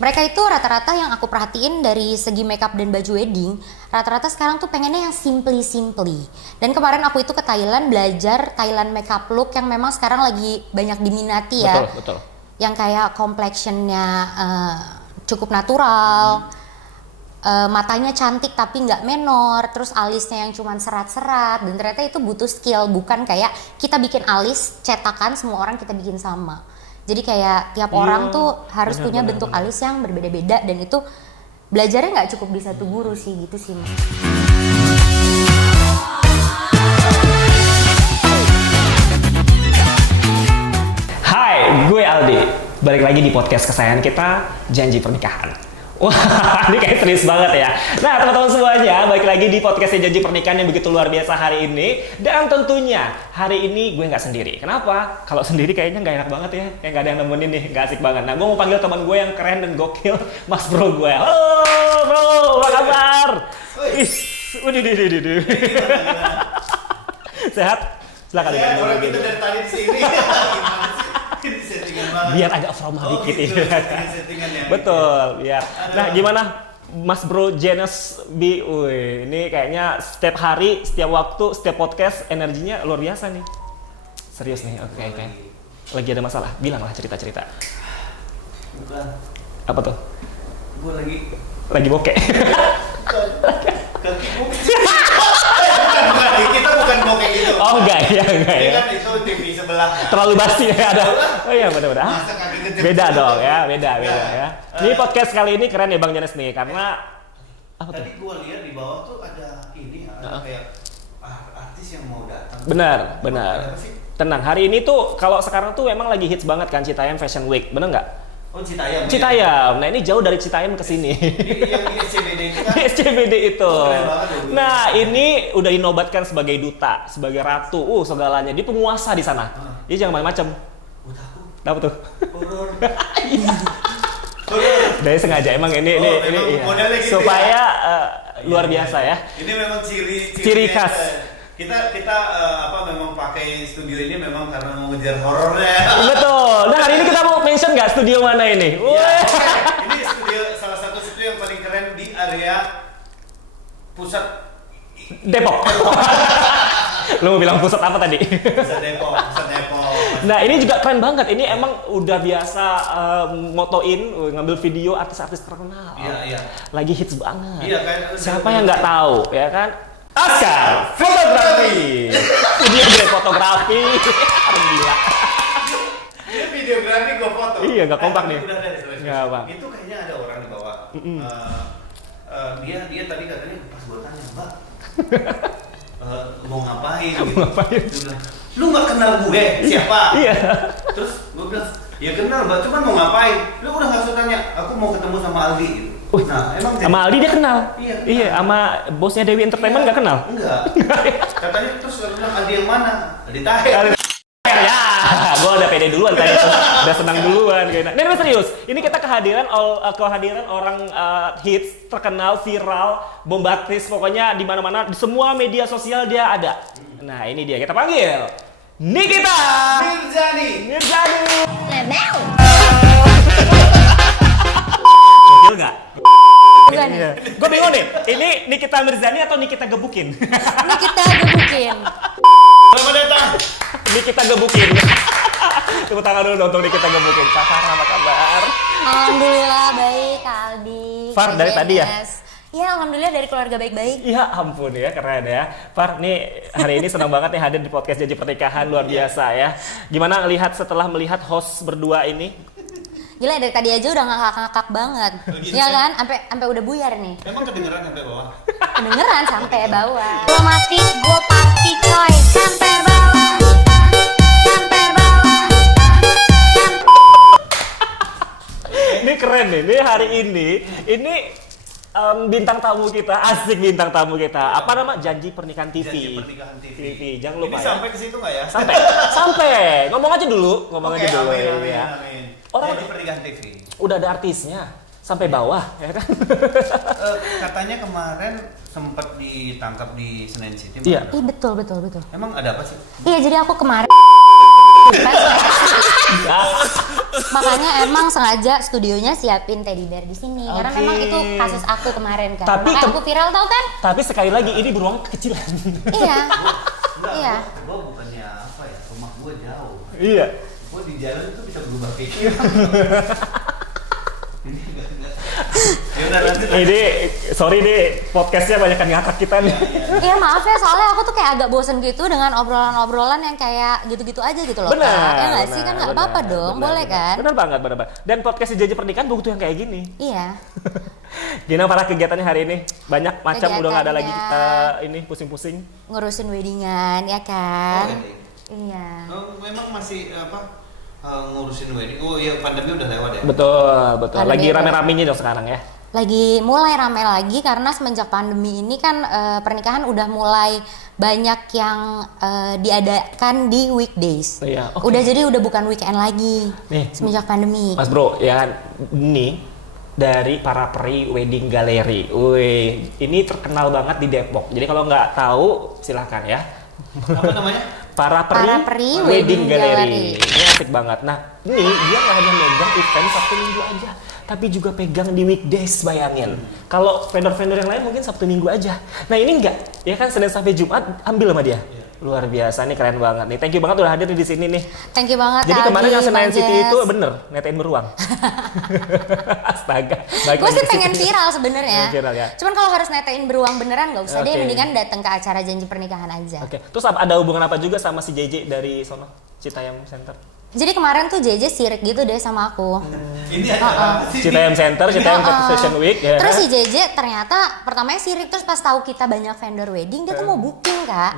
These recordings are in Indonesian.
Mereka itu rata-rata yang aku perhatiin dari segi makeup dan baju wedding, rata-rata sekarang tuh pengennya yang simply. Dan kemarin aku itu ke Thailand belajar Thailand makeup look yang memang sekarang lagi banyak diminati ya. Betul. Yang kayak complexionnya cukup natural, matanya cantik tapi nggak menor, terus alisnya yang cuman serat-serat. Dan ternyata itu butuh skill, bukan kayak kita bikin alis cetakan semua orang kita bikin sama. Jadi kayak tiap orang tuh harus punya bentuk alis yang berbeda-beda, dan itu belajarnya nggak cukup di satu guru sih, gitu sih. Hai, gue Aldi. Balik lagi di podcast kesayangan kita, Janji Pernikahan. Wah, ini kayak serius banget ya. Nah, teman-teman semuanya, balik lagi di podcastnya Janji Pernikahan yang begitu luar biasa hari ini. Dan tentunya, hari ini gue nggak sendiri. Kenapa? Kalau sendiri kayaknya nggak enak banget ya. Kayak nggak ada yang nemenin nih, nggak asik banget. Nah, gue mau panggil teman gue yang keren dan gokil, Mas Bro gue. Halo, Bro, apa kabar? Waduh. Sehat? Silakan. Ya, orang kita dari tadi di sini. Ini settingan banget. Biar agak formal dikit gitu, ya. settingan ya. Betul, biar. Nah, gimana Mas Bro Janus B? Wih, ini kayaknya setiap hari, setiap waktu, setiap podcast energinya luar biasa nih. Serius nih, oke. Lagi ada masalah? Bilanglah cerita-cerita. Bukan. Apa tuh? Gue Lagi bokeh. kaki gue. Bukan, kita bukan mau kayak gitu. Oh, enggak ya. Ini kan itu TV sebelah. Terlalu basi ya ada. Oh iya, benar-benar. Masa kaki kejepit. Beda dong ya, beda ya. Ini Eh, podcast kali ini keren ya Bang Janus nih, karena apa tuh? Tadi gue lihat di bawah tuh ada ini, ada kayak artis yang mau datang. Benar. Ada apa sih? Tenang, hari ini tuh kalau sekarang tuh memang lagi hits banget kan Citayam Fashion Week, bener nggak? Oh, Citayam. Citayam, nah ini jauh dari Citayam ke sini. Yang di SCBD itu kan. Di SCBD itu. Oh, keren banget ya, Bu. Nah ini udah dinobatkan sebagai duta, sebagai ratu, segalanya. Dia penguasa di sana. Jadi jangan macam-macam. Gue takut. Apa tuh? Horor. Dari sengaja emang ini memang iya. modelnya gitu Supaya luar biasa ya. Ini memang Ciri khas. Kita memang pakai studio ini memang karena mau ngejar horornya. Betul. Nah hari ini kita mau mention nggak studio mana ini? Ya, Wah. ini salah satu studio yang paling keren di area pusat Depok. Lu mau bilang pusat apa tadi? pusat Depok. Nah ini juga keren banget. Ini emang udah biasa motoin, ngambil video artis-artis terkenal. Iya. Lagi hits banget. Iya kan. Siapa yang nggak tahu, ya kan? Askar Fotografi. Video gue fotografi. Gila. Ini videografi gue foto. Iya, nggak kompak nih. Udah deh. Nggak apa. Itu kayaknya ada orang di bawah. Dia tadi katanya pas gue tanya, Mbak, mau ngapain? Mau ngapain? Dia bilang, lu nggak kenal gue siapa? Iya. Terus gue bilang, ya kenal Mbak, cuman mau ngapain? Lu udah nggak usah tanya, aku mau ketemu sama Aldi gitu. Nah, emang Sama Aldi dia kenal. Iya, kenal. Iya, sama bosnya Dewi Entertainment nggak kenal. Enggak. Katanya terus gue bilang Aldi yang mana? Aldi Taher. Ya, gue udah pede duluan tadi, udah senang duluan kayaknya. Ini serius, ini kita kehadiran orang hits, terkenal, viral, bombastis, pokoknya di mana-mana, di semua media sosial dia ada. Nah ini dia, kita panggil Nikita Mirzani. Gokil nggak? Bukan. Gue bingung nih, ini Nikita Mirzani atau Nikita Gebukin? Ini kita gebukin. Selamat datang. Nikita Gebukin. Tepuk tangan dulu dong untuk Nikita Gebukin. Kak Farah, apa kabar? Alhamdulillah baik, Kak Aldi. Far, dari tadi ya? Iya, alhamdulillah dari keluarga baik-baik. Ya ampun ya, keren ya. Far, nih hari ini senang banget nih hadir di podcast Janji Pernikahan, luar biasa ya. Gimana setelah melihat host berdua ini? Gila, dari tadi aja udah ngakak-ngakak banget. Iya kan? Sampai udah buyar nih. Emang kedengeran sampai bawah? Kedengeran sampai bawah. Otomatis gue pasti coy sampai bawah. Ini keren nih, ini hari ini bintang tamu kita, asik bintang tamu kita. Apa nama? Janji Pernikahan TV. Janji Pernikahan TV. Jangan lupa Ini ya. sampai ke situ nggak ya? Sampai. Ngomong aja dulu, Oke, amin. ya. Orang Janji Pernikahan TV. Udah ada artisnya sampai bawah, ya kan? Katanya kemarin sempat ditangkap di Senen City. Iya. Ih, betul. Emang ada apa sih? Iya, jadi aku kemarin Makanya emang sengaja studionya siapin teddy bear di sini karena Oke. memang itu kasus aku kemarin kan. Tapi Makanya aku viral tau kan? Tapi sekali lagi ini beruang kecilan. Iya. Enggak, Iya. gua bukannya apa ya, rumah gua jauh. Iya. Gua di jalan itu bisa berubah pikir. Ini enggak. Ya udah lanjut. Ini sorry nih podcastnya banyak kan ngakak kita nih. Iya maaf ya soalnya aku tuh kayak agak bosen gitu dengan obrolan-obrolan yang kayak gitu-gitu aja gitu loh. Benar. Kak. Ya nggak sih benar, kan nggak benar, apa-apa dong, benar, boleh benar. kan? Benar banget, benar banget. Dan podcast si Janji Pernikahan butuh yang kayak gini. Iya. Gimana para kegiatannya hari ini? Banyak macam udah nggak ada lagi Kegiatannya. ini pusing-pusing. Ngurusin weddingan ya kan? Iya. Memang masih ngurusin wedding. Oh iya, pandemi udah lewat ya. Betul, betul. Pandemi Lagi udah. rame-ramenya dong sekarang ya. Lagi mulai rame lagi karena semenjak pandemi ini kan pernikahan udah mulai banyak yang diadakan di weekdays. Iya, oke. Udah bukan weekend lagi. Nih, semenjak pandemi. Mas Bro, ya kan ini dari para peri wedding gallery. Wih, ini terkenal banget di Depok. Jadi kalau nggak tahu silahkan ya. Apa namanya? Para peri wedding gallery. Ini asik banget. Nah, ini dia nggak hanya megang event Sabtu Minggu aja, tapi juga pegang di weekdays, bayangin. Kalau vendor-vendor yang lain mungkin Sabtu Minggu aja. Nah ini enggak, ya kan Senin sampai Jumat ambil sama dia. Luar biasa nih, keren banget nih. Thank you banget udah hadir di sini nih. Thank you banget. Jadi Kak kemarin Aldi, yang Senayan Bang City Jess. itu bener, netain beruang. Astaga. Baik Gue lagi sih ke pengen situ. viral sebenarnya. Pengen viral ya. Cuman kalau harus netain beruang beneran nggak usah deh, Oke. mendingan datang ke acara janji pernikahan aja. Oke, terus ada hubungan apa juga sama si JJ dari sono Citayam Center? Jadi kemarin tuh JJ sirik gitu deh sama aku. Ini ada apa sih? Citayam Center, Citayam Fashion Week ya. Terus si JJ ternyata pertamanya sirik, terus pas tahu kita banyak vendor wedding dia tuh mau booking kak.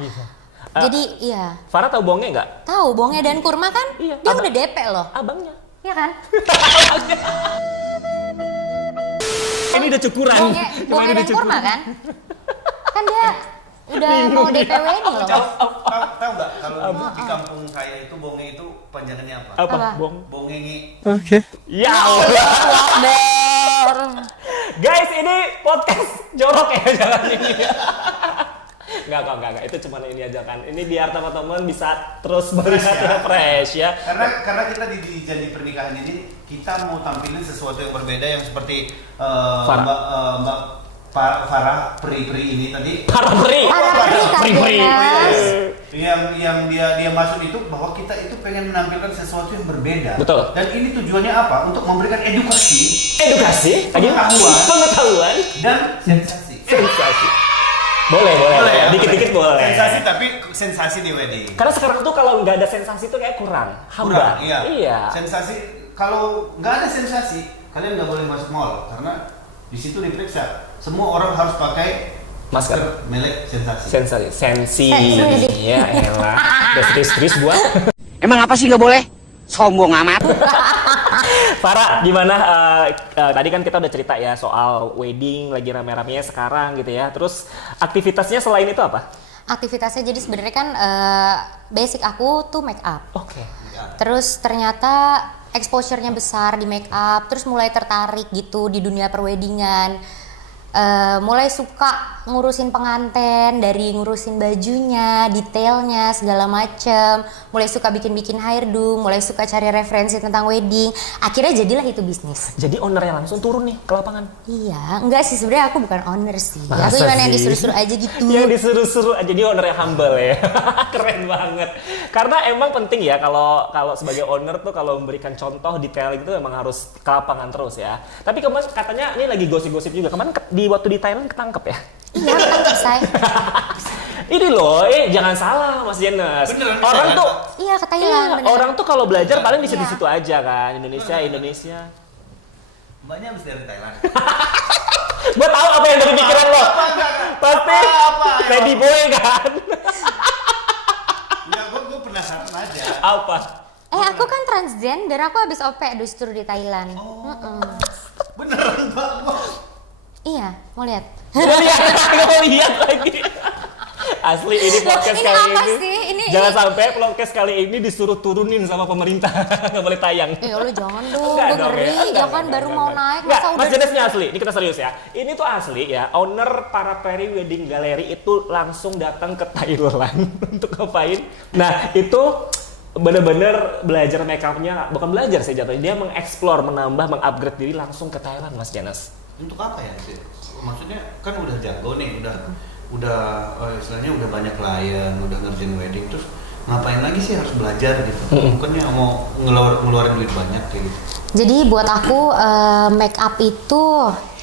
Jadi iya, Farah tahu bongnya nggak? tahu bonge dan kurma kan? Iya. Dia udah DP loh, Abangnya. iya kan? Ini udah cukuran. Bonge dan kurma kan? Kan dia udah mau DP wedding loh. Tahu nggak kalau di kampung saya itu bonge itu panjangannya apa? Apa? Apa? Bong. Bongenge. Ya Allah. Akbar. Guys, ini podcast jorok ya, jangan ini. Enggak. Itu cuma ini aja kan. Ini biar teman-teman bisa terus melihat fresh ya. Karena kita di janji pernikahan ini kita mau tampilin sesuatu yang berbeda yang seperti Farah. Mbak Farah peri-peri ini tadi Para peri. Para peri, Kak Peri-peri. Jonas. yang dia masuk itu bahwa kita itu pengen menampilkan sesuatu yang berbeda. Betul. Dan ini tujuannya apa? Untuk memberikan edukasi Edukasi, pengetahuan, dan sensasi. sensasi. Boleh ya. Dikit-dikit boleh. Sensasi tapi sensasi di wedding. Karena sekarang tuh kalau nggak ada sensasi tuh kayak kurang, hamba. Kurang, iya. Iya. Sensasi, kalau nggak ada sensasi, kalian nggak boleh masuk mall karena di situ diperiksa. Semua orang harus pakai Masker. melek sensasi. Sensi. Sensi. Ya elah. Udah serius buat. Emang apa sih nggak boleh? Sombong amat. Farah, gimana? Tadi kan kita udah cerita ya soal wedding lagi rame-ramenya sekarang gitu ya. Terus aktivitasnya selain itu apa? Aktivitasnya jadi sebenarnya kan basic aku tuh make up. Oke. Terus ternyata exposure-nya besar di make up, terus mulai tertarik gitu di dunia perweddingan. Mulai suka ngurusin pengantin, dari ngurusin bajunya, detailnya, segala macem. Mulai suka bikin-bikin hairdo, mulai suka cari referensi tentang wedding. Akhirnya jadilah itu bisnis. Jadi ownernya langsung turun nih ke lapangan. Iya, enggak sih sebenarnya aku bukan owner sih. Masa Aku cuma yang sih? disuruh-suruh aja gitu. Yang disuruh-suruh aja, dia ownernya humble ya. Keren banget. Karena emang penting ya kalau sebagai owner tuh kalau memberikan contoh detail itu emang harus ke lapangan terus ya. Tapi kemarin katanya ini lagi gosip-gosip juga. Kemarin waktu di Thailand ketangkep ya. Iya, ketangkep say. Ini loh, jangan salah Mas Jenes. Beneran, Orang beneran. tuh Iya, ke Thailand. bener. orang tuh kalau belajar paling di Iya. situ-situ aja kan. Indonesia. Mbaknya habis dari Thailand. Gua tahu apa yang dari pikiran lo. Pasti Apa? lady boy kan. Ya, gue penasaran aja. Apa? Aku kan transgender, aku habis OP disuruh di Thailand. Beneran Mbak. Iya, mau lihat. Gak lihat lagi. Asli ini podcast Ini kali apa ini. sih? Ini- Jangan sampai podcast kali ini disuruh turunin sama pemerintah. Nggak boleh tayang. Lo jangan dong, Enggak gue dong ngeri. Ya kan baru mau naik, Enggak, masa Mas udah Jenesnya asli. Ini kita serius ya. Ini tuh asli ya. Owner para Peri Wedding Gallery itu langsung datang ke Thailand untuk ngapain? Nah, itu bener-bener belajar makeupnya, bukan belajar sih jatuhnya, dia mengeksplor, menambah, mengupgrade diri langsung ke Thailand, Mas Janes. Untuk apa ya sih? Maksudnya kan udah jago nih, udah istilahnya udah banyak klien, udah ngerjain wedding, terus ngapain lagi sih harus belajar gitu? Bukannya mau ngeluarin duit banyak kayak gitu. Jadi buat aku make up itu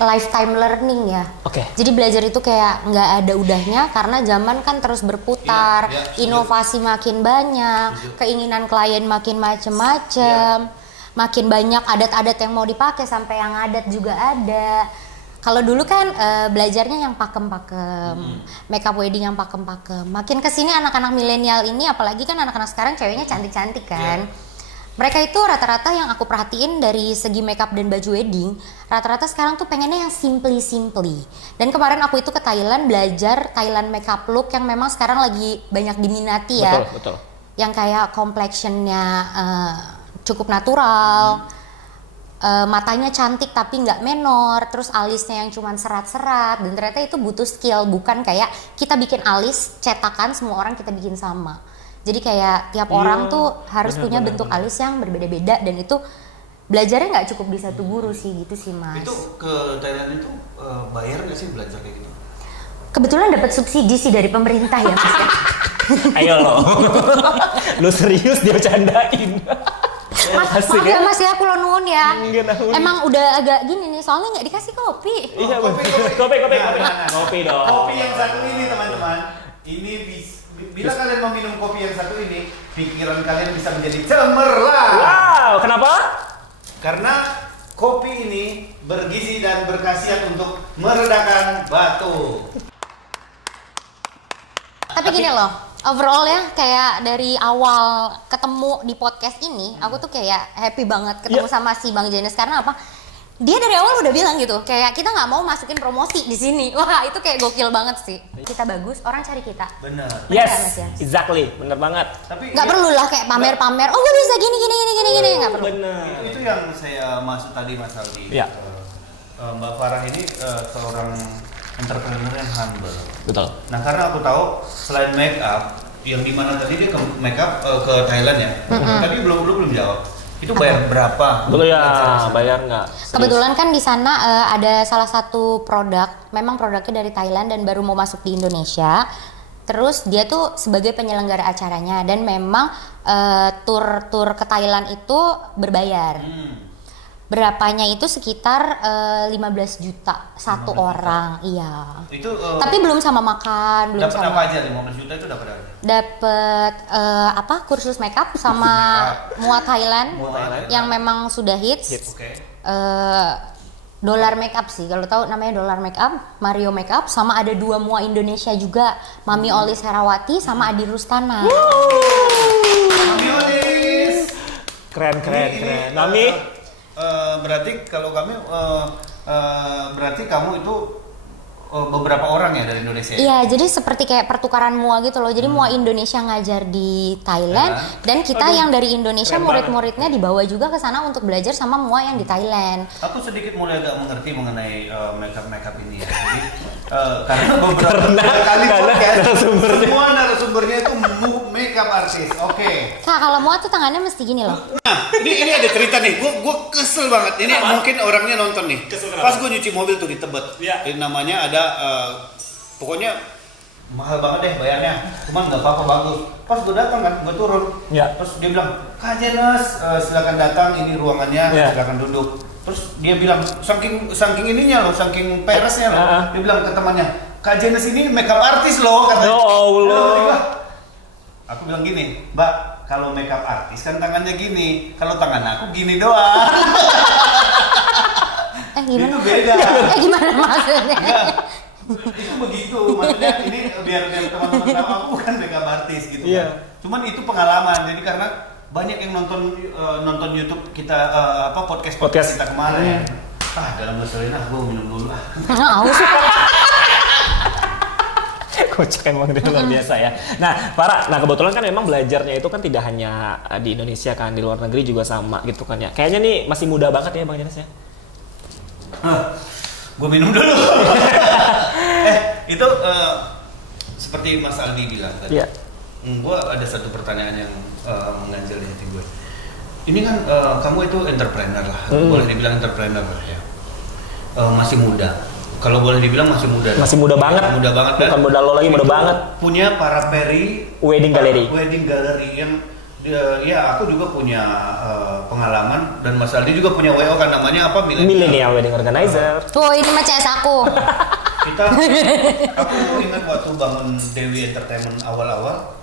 lifetime learning ya. Oke. Jadi belajar itu kayak nggak ada udahnya karena zaman kan terus berputar, Iya, inovasi makin banyak, keinginan klien makin macem-macem, makin banyak adat-adat yang mau dipakai sampai yang adat juga ada. Kalau dulu kan belajarnya yang pakem-pakem, makeup wedding yang pakem-pakem. Makin kesini anak-anak milenial ini, apalagi kan anak-anak sekarang ceweknya cantik-cantik kan. Mereka itu rata-rata yang aku perhatiin dari segi makeup dan baju wedding, rata-rata sekarang tuh pengennya yang simply. Dan kemarin aku itu ke Thailand belajar Thailand makeup look yang memang sekarang lagi banyak diminati ya. Betul. Yang kayak complexionnya cukup natural, matanya cantik tapi nggak menor, terus alisnya yang cuman serat-serat, dan ternyata itu butuh skill, bukan kayak kita bikin alis cetakan semua orang kita bikin sama. Jadi kayak tiap orang tuh harus punya bentuk alis yang berbeda-beda, dan itu belajarnya nggak cukup di satu guru sih, gitu sih Mas. Itu ke Thailand itu bayar nggak sih belajar kayak gitu? Kebetulan dapat subsidi sih dari pemerintah ya Mas. Ayo lo. Lo serius dia bercandain. Mas, Asik maaf ya ya? Mas ya, kulo nuwun ya. Enggak, nuwun. Emang udah agak gini nih, soalnya nggak dikasih kopi. Iya, kopi. Kopi dong. Kopi yang satu ini teman-teman, ini bila kalian mau minum kopi yang satu ini, pikiran kalian bisa menjadi cemerlang. Wow, kenapa? Karena kopi ini bergizi dan berkhasiat untuk meredakan batuk. Tapi gini loh, overall ya, kayak dari awal ketemu di podcast ini, aku tuh kayak happy banget ketemu sama si Bang Janes. Karena apa? Dia dari awal udah bilang gitu, kayak kita nggak mau masukin promosi di sini. Wah, itu kayak gokil banget sih. Kita bagus, orang cari kita. Bener. Bener nggak, Mas Yes, Jans? exactly, bener banget. Tapi Nggak perlu lah kayak pamer-pamer. Oh, gue bisa gini, nggak perlu. Bener. itu yang saya maksud tadi Mas Aldi. Iya. Mbak Farah ini seorang entrepreneur yang humble. Betul. Nah, karena aku tahu selain make up, yang dimana tadi dia ke make up ke Thailand ya. Tadi belum jawab. Itu bayar berapa? Belum ya, Belajar di sana? bayar nggak? Serius. Kebetulan kan di sana ada salah satu produk, memang produknya dari Thailand dan baru mau masuk di Indonesia. Terus dia tuh sebagai penyelenggara acaranya, dan memang tur ke Thailand itu berbayar. Berapanya itu sekitar 15 juta satu 15 juta. orang, iya. Itu Tapi belum sama makan, belum dapat sama. apa aja 15 juta itu dapat apa? Dapat kursus makeup sama Mua Thailand, Mua Thailand. yang memang sudah hits. Oke. Dolar Makeup sih, kalau tahu namanya Dolar Makeup, Mario Makeup, sama ada 2 Mua Indonesia juga, Mami Olis Herawati sama Adi Rustana. Mami Olis. Keren. Ini, Mami, berarti kalau kami berarti kamu itu beberapa orang ya dari Indonesia. Iya, jadi seperti kayak pertukaran Mua gitu loh. Jadi Mua Indonesia ngajar di Thailand, dan kita yang dari Indonesia keren murid-muridnya dibawa juga ke sana untuk belajar sama Mua yang di Thailand. Aku sedikit mulai agak mengerti mengenai makeup ini ya. Jadi karena beberapa kali podcast semua narasumbernya itu makeup artist. Oke. Kak, kalau Mua tuh tangannya mesti gini loh. Nah, ini ada cerita nih. Gue kesel banget. Ini mungkin orangnya nonton nih. Pas gue nyuci mobil tuh di Tebet. Iya. Ini namanya ada pokoknya mahal banget deh bayarnya. Cuman nggak apa-apa, bagus. Pas gue datang kan, gue turun. Iya. Terus dia bilang, Kak Janes, silakan datang. Ini ruangannya, Iya. silakan duduk. Terus dia bilang, saking ininya loh, saking peresnya loh. Dia bilang ke temannya, Kak Janes ini makeup artist loh, katanya. Ya Allah. Tiba-tiba, aku bilang gini, Mbak, kalau makeup artist kan tangannya gini, kalau tangan aku gini doang. Gimana? Itu beda. Gimana maksudnya? Enggak. Itu begitu, maksudnya ini biar teman-teman tahu aku bukan makeup artist gitu Iya. kan. Cuman itu pengalaman, jadi karena banyak yang nonton YouTube kita podcast kita kemarin. Dalam ngeselin gue minum dulu lah. Aus. Kocak emang dia luar biasa ya. Nah, Farah, kebetulan kan memang belajarnya itu kan tidak hanya di Indonesia kan, di luar negeri juga sama gitu kan ya. Kayaknya nih masih muda banget ya Bang Janes ya. Gue minum dulu. Itu seperti Mas Aldi bilang tadi. Iya. gue ada satu pertanyaan yang mengganjal di hati gue. Ini kan kamu itu entrepreneur lah, boleh dibilang entrepreneur lah ya. Masih muda. Kalau boleh dibilang masih muda. Masih muda banget. Muda banget. Bukan muda lo lagi, muda banget. Punya para Peri Wedding Gallery. Wedding Gallery yang ya aku juga punya pengalaman dan Mas Aldi juga punya WO kan namanya apa? Millennial Wedding Organizer. Tuh ini mah CS aku. Aku ingat waktu bangun Dewi Entertainment awal-awal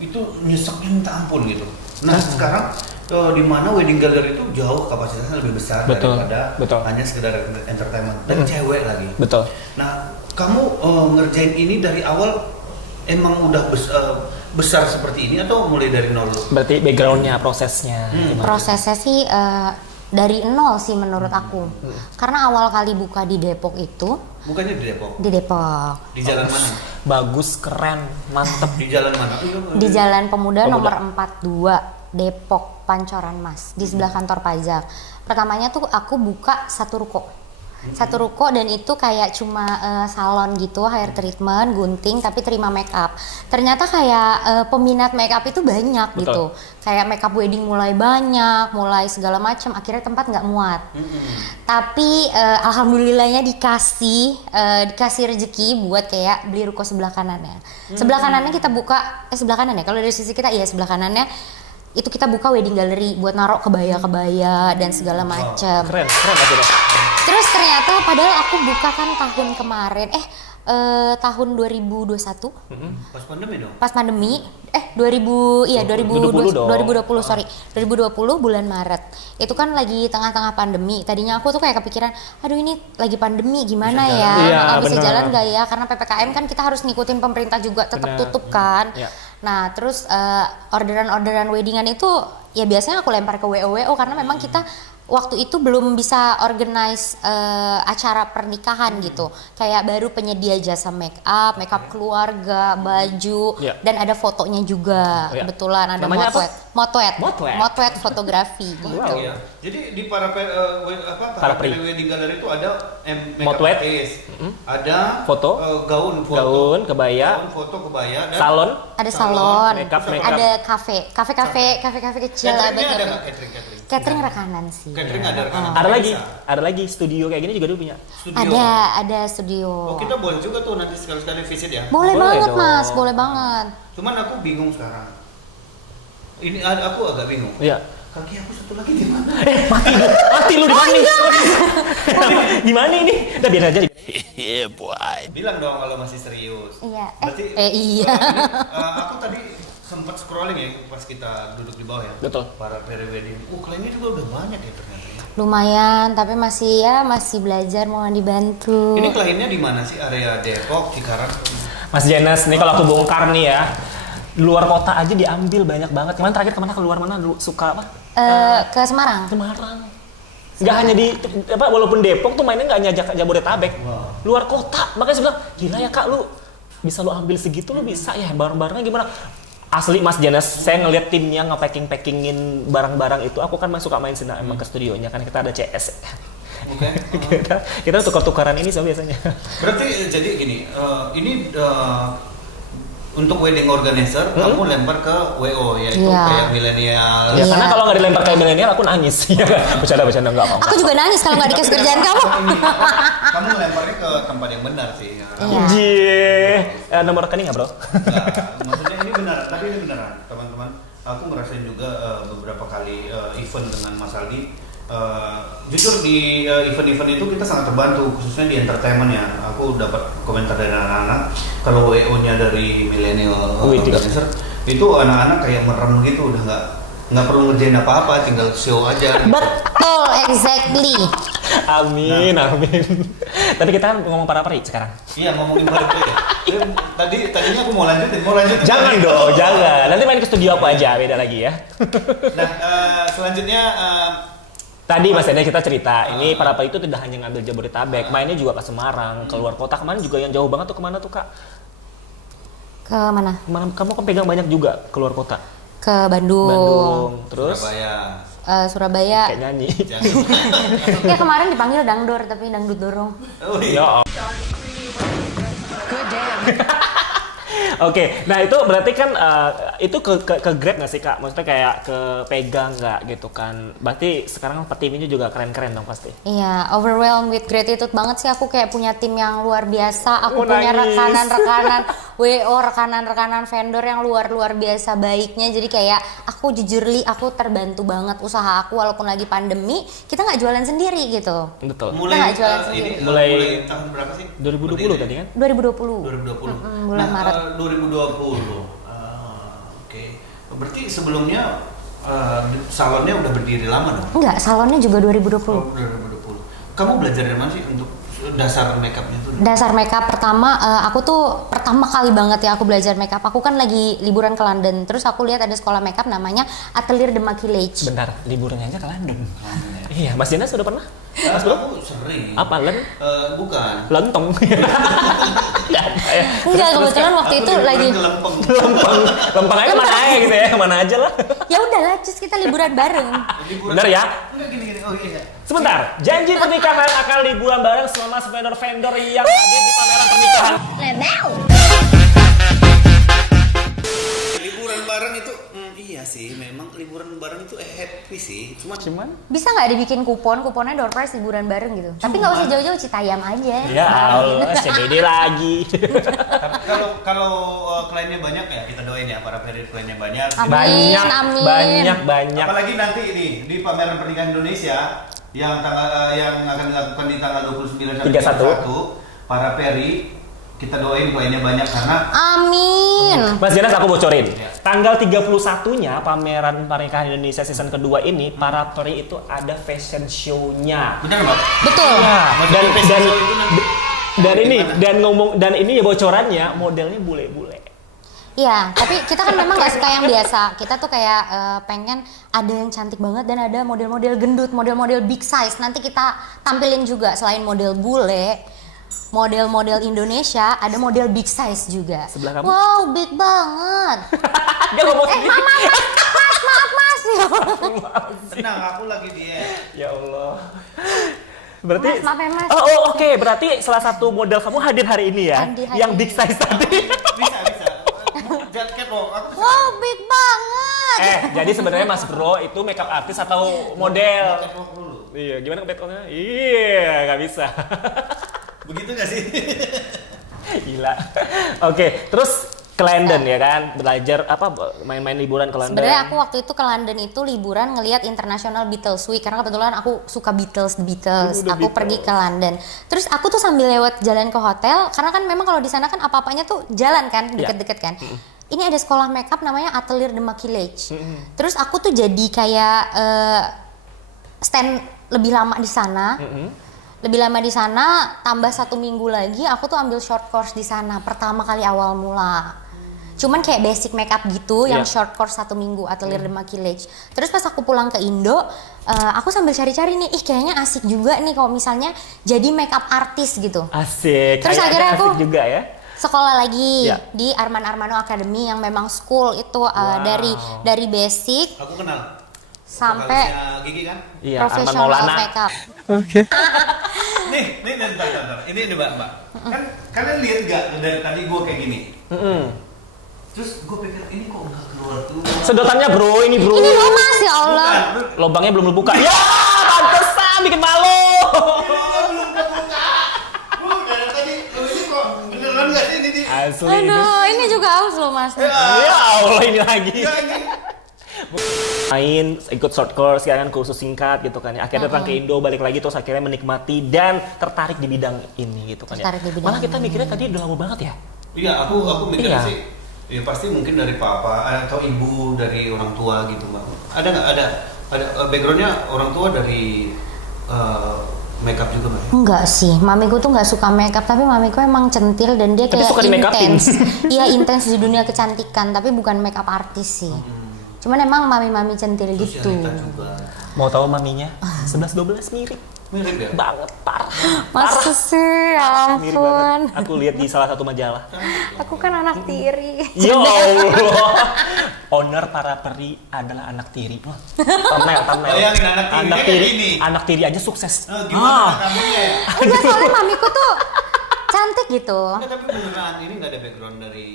itu nyeseknya minta ampun gitu. Nah sekarang di mana wedding gallery itu jauh kapasitasnya lebih besar daripada hanya sekedar entertainment dan cewek lagi. Betul. Nah kamu ngerjain ini dari awal emang udah besar seperti ini atau mulai dari nol? Berarti backgroundnya, prosesnya. Prosesnya sih dari nol sih menurut aku. Karena awal kali buka di Depok itu. Bukannya di Depok? Di Depok. Di jalan mana? Bagus, keren, mantep. Di jalan mana? Di Jalan Pemuda nomor 42 Depok Pancoran Mas, di sebelah kantor pajak. Pertamanya tuh aku buka satu ruko dan itu kayak cuma salon gitu, hair treatment, gunting, tapi terima make up. Ternyata kayak peminat make up itu banyak. Betul. Gitu. Kayak make up wedding mulai banyak, mulai segala macam. Akhirnya tempat nggak muat. Tapi alhamdulillahnya dikasih rezeki buat kayak beli ruko sebelah kanannya. Sebelah kanannya kita buka, sebelah kanan ya. Kalau dari sisi kita iya sebelah kanannya itu kita buka wedding gallery buat narok kebaya-kebaya dan segala macam. Keren maksudnya. Terus ternyata padahal aku buka kan tahun kemarin, tahun 2021. Pas pandemi dong? Pas pandemi, 2020 bulan Maret. Itu kan lagi tengah-tengah pandemi. Tadinya aku tuh kayak kepikiran, aduh ini lagi pandemi gimana Bisa ya? jalan. Iya, Bisa bener. jalan gak ya? Karena PPKM kan kita harus ngikutin pemerintah juga tetap Bener. tutup kan. Iya. Nah, terus orderan-orderan weddingan itu ya biasanya aku lempar ke WO karena memang kita waktu itu belum bisa organize acara pernikahan gitu. Kayak baru penyedia jasa make up keluarga, baju, Iya. dan ada fotonya juga. Iya. Kebetulan ada Namanya apa? motwet fotografi gitu. Iya. Jadi di para Para pri. wedding gallery itu ada Motwet. makeup artist, ada Foto. gaun, Gaun, kebaya. gaun, foto, kebaya, dan Salon. Ada salon, Make up. ada kafe kecil, cateringnya ada ada nggak catering? catering rekanan sih. Catering ada rekanan. Ada lagi studio kayak gini juga dulu punya. Studio. Ada studio. Oh kita boleh juga tuh nanti sekali-sekali visit ya. Boleh Boleh banget dong. Mas, boleh banget. Cuman aku bingung sekarang. Aku agak bingung. Iya. Kaki aku satu lagi di mana? Mati lu di mana nih? Di mana ini? Udah biar aja. Bilang dong kalau masih serius. Iya. Berarti, Iya. Aku tadi sempat scrolling ya pas kita duduk di bawah ya. Betul. Para pre-wedding. Kliennya juga udah banyak ya ternyata. Ya. Lumayan, tapi masih belajar, mau dibantu. Ini kliennya di mana sih? Area Depok, Cikarang? Mas Jenas, nih kalau aku bongkar nih ya, luar kota aja diambil banyak banget. Kemarin terakhir kemana? Keluar mana? Lu suka apa? Ke Semarang. Semarang. Nggak hanya di walaupun Depok tuh mainnya nggak hanya Jabodetabek. Wow. Luar kota. Makanya saya bilang, gila ya Kak, lu bisa lu ambil segitu, lu bisa ya barang-barangnya gimana? Asli Mas Jenas, saya ngeliat timnya nge-packingin barang-barang itu. Aku kan suka main sini emang ke studionya kan kita ada CS. Oke. kita tukar-tukaran ini so biasanya. Berarti jadi gini, ini untuk wedding organizer kamu lempar ke WO yaitu Iya. kayak milenial. Ya, Iya. karena kalau nggak dilempar kayak milenial aku nangis. Bercanda nggak apa-apa. Aku juga nangis kalau nggak dikasih kerjaan kamu. Kamu lemparnya ke tempat yang benar sih. Iya. Jee, nomor rekening nggak bro? Nah, maksudnya ini benar, tapi ini beneran teman-teman. Aku ngerasain juga beberapa kali event dengan Mas Aldi. Jujur di event-event itu kita sangat terbantu, khususnya di entertainment ya. Aku dapat komentar dari anak-anak kalau WO-nya dari milenial organizer itu anak-anak kayak merem gitu, udah nggak perlu ngerjain apa-apa, tinggal show aja. Betul, exactly. Amin. Tapi kita kan ngomong para peri sekarang. Iya ngomongin balik ya. Tadinya aku mau lanjutin. Jangan dong, jangan. Nanti main ke studio aku aja, beda lagi ya. Nah selanjutnya. Tadi Mas Enda kita cerita, ini para peri itu tidak hanya ngambil Jabodetabek, mainnya juga ke Semarang, keluar kota. Kemarin juga yang jauh banget tuh kemana tuh Kak? Ke mana? Kamu kan pegang banyak juga keluar kota. Ke Bandung. Terus Surabaya. kayak nyanyi. Ya kemarin dipanggil dangdor tapi dangdut dorong. Oh, iya. Ya. Oke, nah itu berarti kan itu ke grab nggak sih Kak? Maksudnya kayak ke pegang nggak gitu kan? Berarti sekarang timnya juga keren-keren dong pasti. Iya, overwhelmed with gratitude banget sih, aku kayak punya tim yang luar biasa. Aku Oh, punya nangis. rekanan-rekanan WO, rekanan-rekanan vendor yang luar biasa baiknya. Jadi kayak aku jujurly aku terbantu banget usaha aku walaupun lagi pandemi, kita nggak jualan sendiri gitu. Betul. nggak jualan ini sendiri. Mulai tahun berapa sih? 2020 tadi kan? 2020. 2020. bulan Maret. 2020. Oke. Berarti sebelumnya salonnya udah berdiri lama dong? Enggak, salonnya juga 2020. Oh, 2020. Kamu belajar dari mana sih untuk dasar makeupnya tuh? Dasar makeup pertama, aku tuh pertama kali banget ya aku belajar makeup. Aku kan lagi liburan ke London, terus aku lihat ada sekolah makeup namanya Atelier de Maquillage. Bentar, liburannya aja ke London. Iya, Mas Dinas sudah pernah? Mas bro? Aku sering. Apa Bukan. Lontong. Enggak, kebetulan waktu Aku itu liburan lagi. ke Lempeng. Lempeng aja mana aja gitu ya, mana aja lah. Ya udahlah, cus kita liburan bareng. Liburan. Benar ya? Enggak gini. Oh iya. Sebentar, janji pernikahan akan liburan bareng selama vendor-vendor yang hadir di pameran pernikahan. Liburan bareng itu iya sih, memang liburan bareng itu happy sih. Cuman Bisa nggak dibikin kuponnya door prize liburan bareng gitu? Tapi nggak usah jauh-jauh, Citayam aja. Ya Allah, CBD lagi. tapi kalau kliennya banyak ya kita doain ya para kliennya banyak. Amin. Banyak. Apalagi nanti ini di pameran pernikahan Indonesia yang akan dilakukan di tanggal 29 sampai 31 para peri kita doain kliennya banyak karena Amin. Mas Dinas aku bocorin. Ya. Tanggal 31-nya pameran pernikahan Indonesia season kedua ini para peri itu ada fashion show-nya. benar nggak? Betul. Nah, dan Fashion show itu nanti dan ini ya bocorannya modelnya bule-bule. Iya, tapi kita kan memang nggak suka yang biasa. Kita tuh kayak pengen ada yang cantik banget dan ada model-model gendut, model-model big size. Nanti kita tampilin juga selain model bule, model-model Indonesia, ada model big size juga. Sebelah kamu? Wow, big banget. Dia ngomong sendiri. Maaf, Mas. Tenang, aku lagi diet. Ya Allah. Berarti Mas, maaf ya, Mas. Oh, oke. Berarti salah satu model kamu hadir hari ini ya, Hadir hari yang ini. big size tadi. Bisa. Jangan catwalk, aku bisa. Wow, big banget. Jadi sebenarnya Mas Bro itu makeup artis atau model? Catwalk dulu. Iya, gimana betulnya? Iya, nggak bisa. Begitu nggak sih? Gila. Oke, terus ke London ya kan, belajar main-main liburan ke London. Sebenarnya aku waktu itu ke London itu liburan ngelihat International Beatles Week karena kebetulan aku suka Beatles. The Aku Beatles. pergi ke London. Terus aku tuh sambil lewat jalan ke hotel karena kan memang kalau di sana kan apa-apanya tuh jalan kan, deket-deket kan. Ini ada sekolah makeup namanya Atelier de Maquillage. Terus aku tuh jadi kayak stand lebih lama di sana. Lebih lama di sana, tambah 1 minggu lagi aku tuh ambil short course di sana pertama kali awal mula. Cuman kayak basic makeup gitu, yang Iya. short course 1 minggu Atelier de Maquillage. Terus pas aku pulang ke Indo, aku sambil cari-cari nih, kayaknya asik juga nih kalau misalnya jadi makeup artist gitu. Asik. Terus Kayaknya akhirnya asik aku- juga ya. Sekolah lagi Iya. di Arman Armano Academy yang memang school itu dari basic Aku kenal. sampai Vokalisnya Gigi kan? Iya, Arman profesional Maulana. makeup. Nih, bentar. Ini Mbak. Kan kalian lihat nggak dari tadi gua kayak gini? Terus gue pikir ini kok nggak keluar. Sedotannya bro, ini bro. Ini loh Mas, ya Allah. Bukan, Lubangnya belum dibuka. Ya, pantesan bikin malu. dari tadi. Ini kok beneran nggak sih ini? Asli ini. Aduh, ini juga aus loh Mas. Ya Allah, ini lagi. Ya, ini. Main ikut short course kan, kursus singkat gitu kan ya. Akhirnya datang ke Indo, balik lagi terus akhirnya menikmati dan tertarik di bidang ini gitu kan ya. Tertarik di bidang Malah kita mikirnya tadi udah lama banget ya. Iya, aku mikirnya Iya. sih. Ya pasti mungkin dari papa atau ibu, dari orang tua gitu Mbak. Ada nggak ada backgroundnya orang tua dari makeup juga Mbak? Enggak sih, mamiku tuh nggak suka makeup, tapi mamiku emang centil dan dia Tapi kayak suka di make-upin. intens. Iya, intens di dunia kecantikan, tapi bukan makeup artis sih. Cuman emang mami-mami centil Terus gitu. Yanita juga. Mau tahu maminya? 11-12 mirip. Mirip ya? Banget, parah. Masa sih, ya Mirip ampun. banget. Aku lihat di salah satu majalah. Aku kan anak tiri. Ya Allah. Owner para peri adalah anak tiri. Wah, thumbnail. Bayangin anak tirinya kayak gini. Anak tiri aja sukses. Gimana kamunya ya? Enggak, soalnya mamiku tuh cantik gitu. Enggak, tapi beneran ini nggak ada background dari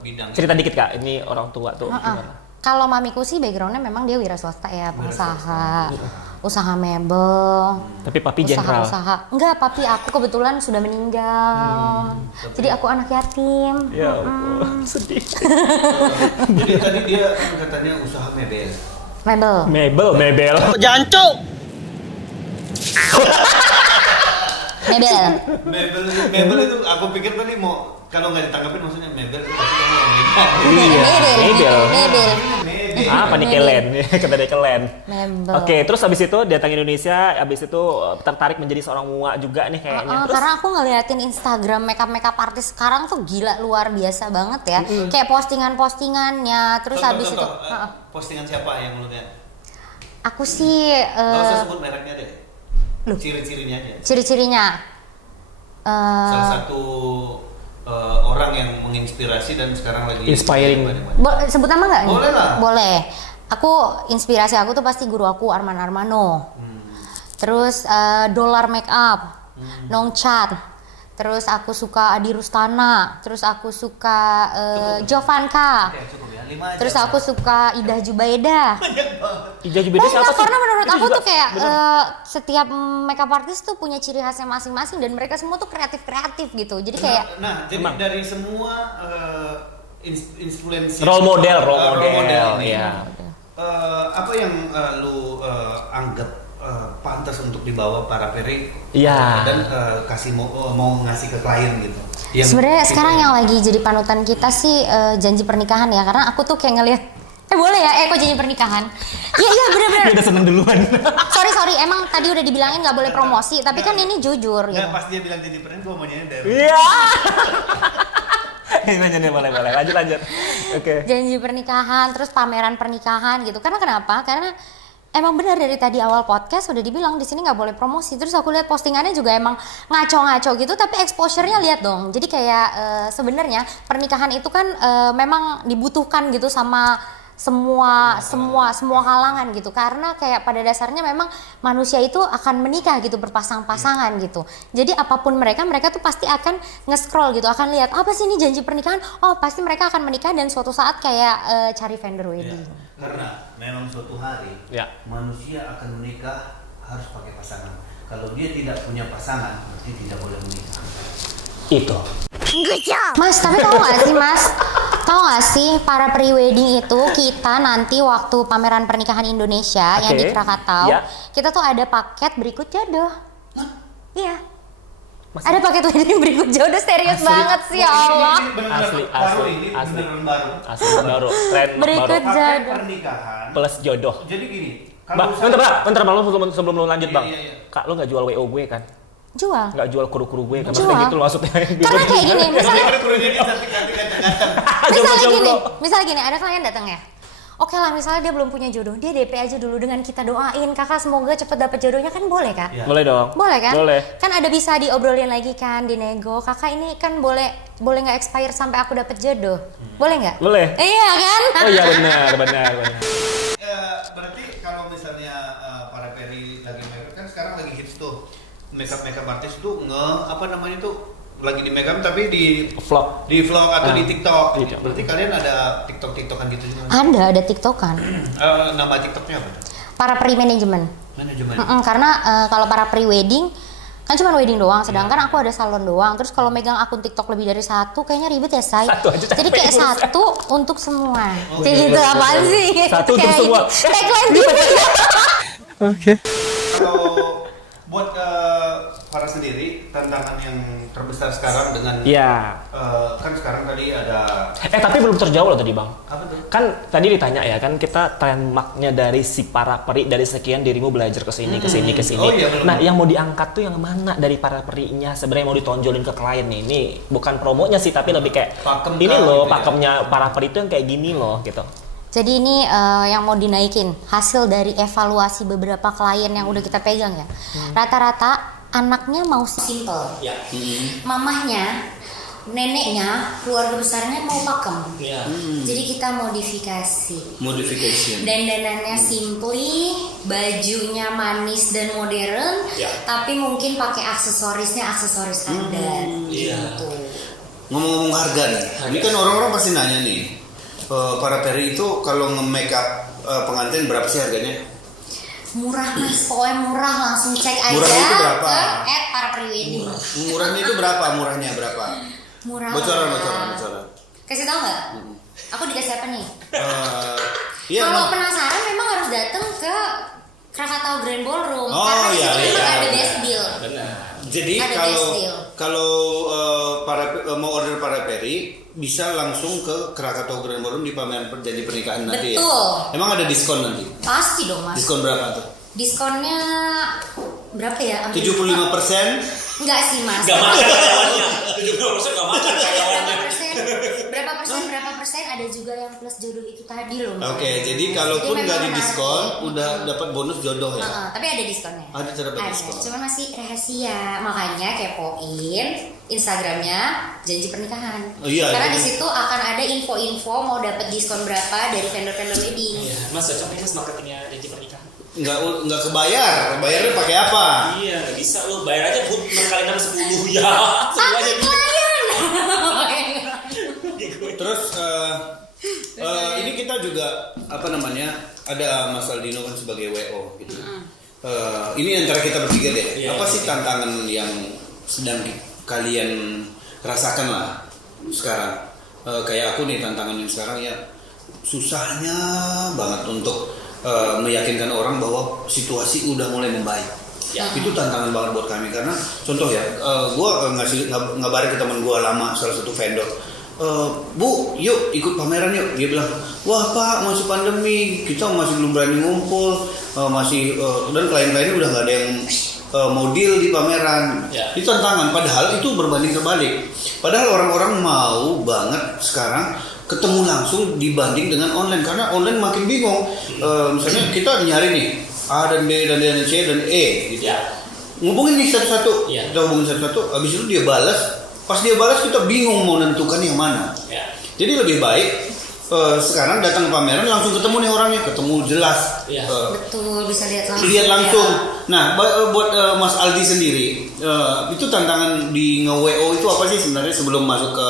bidang. Cerita dikit Kak, ini orang tua tuh gimana? Kalau mamiku sih backgroundnya memang dia wira swasta ya, pengusaha, usaha mebel, Tapi papi jenderal. usaha. Enggak, papi aku kebetulan sudah meninggal. Jadi aku anak yatim. Ya ampun, sedih. Jadi tadi dia katanya usaha mebel. Mebel. Mebel. Jancuk. Mebel itu aku pikir tadi mau kalau nggak ditanggapin maksudnya mebel itu pasti kamu orang Mebel. Mebel. Apa nih kelen? Kata dia kelen. Mebel. Oke, terus abis itu datang Indonesia, abis itu tertarik menjadi seorang mua juga nih kayaknya. Terus Karena aku ngeliatin Instagram makeup artis sekarang tuh gila luar biasa banget ya. Kayak postingannya, terus habis itu postingan siapa yang lu lihat? aku sih Nggak usah sebut mereknya deh. Loh. Ciri-cirinya aja. ciri-cirinya Salah satu orang yang menginspirasi dan sekarang lagi Inspiring. sebut nama nggak? Boleh lah. Boleh. Inspirasi aku tuh pasti guru aku Arman Armano. Terus Dolar Makeup, Nongchat. Terus aku suka Adi Rustana. Terus aku suka Jovanka. Oke, cukup ya. 5 aja. Terus aku suka Idah Jubaida. Ija Jubaida siapa sih? Karena menurut Ija aku juga. tuh kayak setiap makeup artist tuh punya ciri khasnya masing-masing dan mereka semua tuh kreatif gitu. Jadi kayak jadi Emang. dari semua influencer Role model ini, ya. apa yang lu anggap pantas untuk dibawa para peri Iya. dan kasih mau ngasih ke klien gitu. sebenarnya sekarang yang lagi jadi panutan kita sih janji pernikahan ya, karena aku tuh kayak ngelihat boleh ya, kok janji pernikahan? Iya bener-bener. Dia udah seneng duluan. sorry, emang tadi udah dibilangin nggak boleh promosi, tapi kan ini jujur Nah, gitu. pas dia bilang janji pernikahan gua mau nyanyi dari Iya. Ini boleh. Lanjut. Oke. Janji pernikahan, terus pameran pernikahan gitu. Karena kenapa? Karena emang benar dari tadi awal podcast udah dibilang di sini nggak boleh promosi. Terus aku lihat postingannya juga emang ngaco-ngaco gitu, tapi exposure-nya lihat dong. Jadi kayak sebenarnya pernikahan itu kan memang dibutuhkan gitu sama semua kalangan gitu, karena kayak pada dasarnya memang manusia itu akan menikah gitu berpasang-pasangan gitu. Jadi apapun mereka tuh pasti akan nge-scroll gitu, akan lihat apa sih ini janji pernikahan, oh pasti mereka akan menikah dan suatu saat kayak cari vendor wedding. karena memang suatu hari Ya. manusia akan menikah harus pakai pasangan. Kalau dia tidak punya pasangan berarti tidak boleh menikah. Itu. Mas, tapi tahu nggak sih para pre-wedding itu kita nanti waktu pameran pernikahan Indonesia yang di Oke. Krakatau, Ya. kita tuh ada paket berikut jodoh. Iya. Mas- Ada paket wedding berikut jodoh, serius banget sih ya Allah. Ini beneran Asli. beneran baru. Asli baru. Tren Berikut baru. Paket jodoh. pernikahan. Plus jodoh. Jadi gini, Bang, bentar sebelum lu lanjut, Iya, Bang. iya. Kak, lu nggak jual WO gue kan? Jual. Nggak jual kru-kru gue kan? Jual. Maksudnya gitu loh maksudnya. Karena kayak gini, misalnya Jomblo. misalnya gini, ada klien datang ya. Oke lah, misalnya dia belum punya jodoh, dia DP aja dulu dengan kita doain, kakak semoga cepet dapet jodohnya, kan boleh kan? Iya. Boleh dong. Boleh kan? Boleh. Kan ada bisa diobrolin lagi kan, dinego. Kakak ini kan boleh nggak expire sampai aku dapet jodoh, boleh nggak? Boleh. Iya kan? Oh iya benar. Berarti kalau misalnya para peri lagi makeup kan sekarang lagi hits tuh makeup artis tuh apa namanya tuh lagi di makeup tapi di Vlog. vlog atau di TikTok. Gitu. Berarti kalian ada TikTokan gitu juga? Ada TikTokan. Nama TikToknya apa? Para pre-manajemen. Manajemen. Karena kalau para pre-wedding kan cuma wedding doang, sedangkan aku ada salon doang. Terus kalau megang akun TikTok lebih dari satu, kayaknya ribet ya, Say. Satu aja capek Jadi kayak ngurus. satu untuk semua. Oh, Kayak iya, gitu, iya, apaan iya. sih? Satu untuk Kayak semua. gitu. Tagline gitu. Kalau buat para sendiri tantangan yang terbesar sekarang dengan Iya. kan sekarang tadi ada Tapi belum terjawab loh tadi, Bang. apa tuh? Kan tadi ditanya ya, kan kita trademarknya dari si para peri, dari sekian dirimu belajar ke sini. Oh iya, belum. Nah, yang mau diangkat tuh yang mana dari para perinya? Sebenarnya mau ditonjolin ke klien nih. Ini bukan promonya sih, tapi lebih kayak Pakem ini kah, loh, gitu ya? pakemnya para peri itu yang kayak gini loh, gitu. Jadi ini yang mau dinaikin hasil dari evaluasi beberapa klien yang udah kita pegang ya. Rata-rata anaknya mau simple. Ya. Mamahnya neneknya, keluarga besarnya mau pakem. Iya. Jadi kita modifikasi. Modification. Dandanannya simply, bajunya manis dan modern, Ya. tapi mungkin pakai aksesorisnya aksesoris adat. Iya. Gitu. Ngomong-ngomong harga nih, ini kan orang-orang pasti nanya nih, para peri itu kalau nge-make up pengantin berapa sih harganya? Murah mas, pokoknya murah, langsung cek aja Murahnya itu berapa? ke @paraprewedding. Murahnya itu berapa? Murahnya berapa? Murah. Bocoran. Kasih tau nggak? Aku dikasih apa nih? Iya. Kalau penasaran memang harus datang ke Krakatau Grand Ballroom Oh, karena iya, di situ iya, memang ada iya. best deal. Benar. Jadi Ada kalau best deal. mau order para peri bisa langsung ke Krakatau Grand Ballroom di pameran janji pernikahan nanti ya. Betul. Emang ada diskon nanti? Pasti dong mas. Diskon berapa tuh? Diskonnya berapa ya? 75%? Enggak sih mas. Gak makan karyawannya. 70% gak makan karyawannya. Berapa persen ada juga yang plus jodoh itu tadi loh. Mas. Oke, jadi kalaupun Jadi nggak di memang diskon, menarik. udah dapat bonus jodoh ya. Tapi ada diskonnya. Ada terdapat diskon. Cuma masih rahasia, makanya kepoin Instagramnya janji pernikahan. Oh, iya, Karena iya. di situ akan ada info-info mau dapat diskon berapa dari vendor-vendor wedding. Iya. Mas cocoknya mas marketingnya janji pernikahan. Nggak kebayar. Bayarnya pakai apa? Iya, nggak bisa lo bayar aja 6 kali 6 10 ya. Semuanya gitu. Terus ini kita juga apa namanya ada Mas Aldino kan sebagai WO gitu. Ini antara kita bertiga deh. Iya, Apa sih iya. tantangan yang sedang kalian rasakan lah sekarang? Kayak aku nih tantangan yang sekarang ya susahnya banget untuk meyakinkan orang bahwa situasi udah mulai membaik. Ya. Itu tantangan banget buat kami karena contoh ya, gue ngabarin ke teman gue lama salah satu vendor. Bu, yuk ikut pameran yuk. Dia bilang, wah Pak masih pandemi, kita masih belum berani ngumpul, dan klien-kliennya udah nggak ada yang mau deal di pameran. Ya. Itu tantangan. Padahal itu berbanding terbalik. Padahal orang-orang mau banget sekarang ketemu langsung dibanding dengan online karena online makin bingung. Misalnya kita nyari nih A dan B dan D dan C dan E gitu. Ya. Ngubungin nih satu-satu, Iya. kita hubungin satu-satu, habis itu dia balas. Pas dia balas kita bingung mau menentukan yang mana. Ya. Jadi lebih baik sekarang datang ke pameran langsung ketemu nih orangnya, ketemu jelas. Iya. Betul, bisa lihat langsung. Lihat langsung. Ya. Nah, buat Mas Aldi sendiri, itu tantangan di nge-WO itu apa sih sebenarnya sebelum masuk ke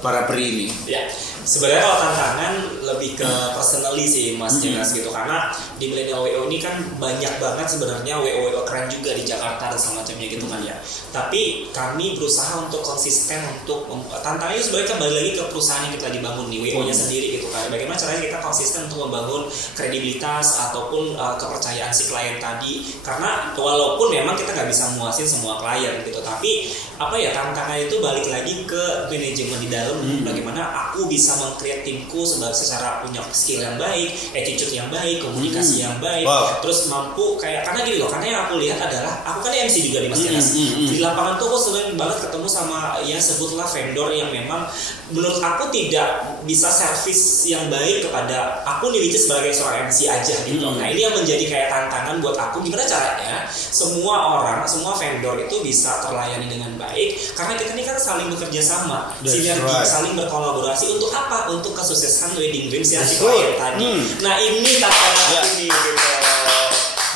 para peri ini? Ya, sebenarnya kalau tantangan lebih ke personally sih Mas Jenas gitu karena di milenial WO ini kan banyak banget sebenarnya WO keren juga di Jakarta dan semacamnya gitu kan ya. Tapi kami berusaha untuk konsisten untuk tantangannya sebenarnya kembali lagi ke perusahaan yang kita dibangun di WO-nya sendiri gitu kan. Bagaimana caranya kita konsisten untuk membangun kredibilitas ataupun kepercayaan si klien tadi karena walaupun memang kita nggak bisa muasin semua klien gitu tapi apa ya tantangan itu balik lagi ke manajemen di dalam bagaimana aku bisa meng-create timku secara punya skill yang baik, attitude yang baik, komunikasi yang baik, Wow. terus mampu kayak karena gini loh, karena yang aku lihat adalah aku kan MC juga di Mas Jenas. Di lapangan tuh aku sering banget ketemu sama ya sebutlah vendor yang memang menurut aku tidak bisa servis yang baik kepada aku nih which is sebagai seorang MC aja gitu. Nah ini yang menjadi kayak tantangan buat aku gimana caranya semua orang, semua vendor itu bisa terlayani dengan baik karena kita ini kan saling bekerja sama, That's sinergi, right. saling berkolaborasi untuk apa? Untuk kesuksesan wedding dreams yang si That's good. klien tadi. Nah ini tantangan Ya. aku nih gitu.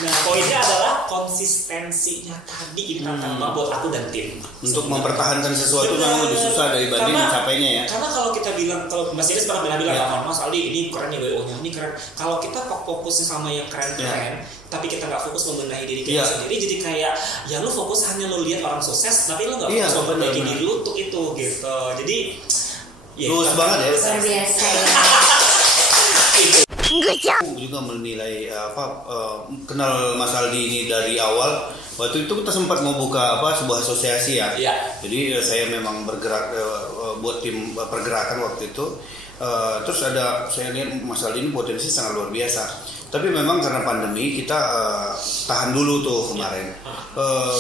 Nah poinnya adalah konsistensinya tadi ini tantangan banget buat aku dan tim. Untuk mempertahankan sesuatu Bener. memang lebih susah dibanding Karena- mencapainya ya. Karena kalau kita bilang, kalau Mas Iris pernah bilang, Ya. Mas Aldi ini keren ya WO-nya, ini keren. Kalau kita fokusnya sama yang keren-keren, tapi kita nggak fokus membenahi diri kita Ya. sendiri, jadi kayak ya lu fokus hanya lu lihat orang sukses, tapi lu nggak Iya, fokus membenahi benar-benar. diri lu untuk itu gitu. Jadi Lulus banget ya. Luar biasa ya. Aku juga menilai kenal Mas Aldi ini dari awal. Waktu itu kita sempat mau buka sebuah asosiasi ya. Iya. Jadi saya memang bergerak buat tim pergerakan waktu itu. Terus saya lihat Mas Aldi ini potensi sangat luar biasa. Tapi memang karena pandemi kita tahan dulu tuh kemarin.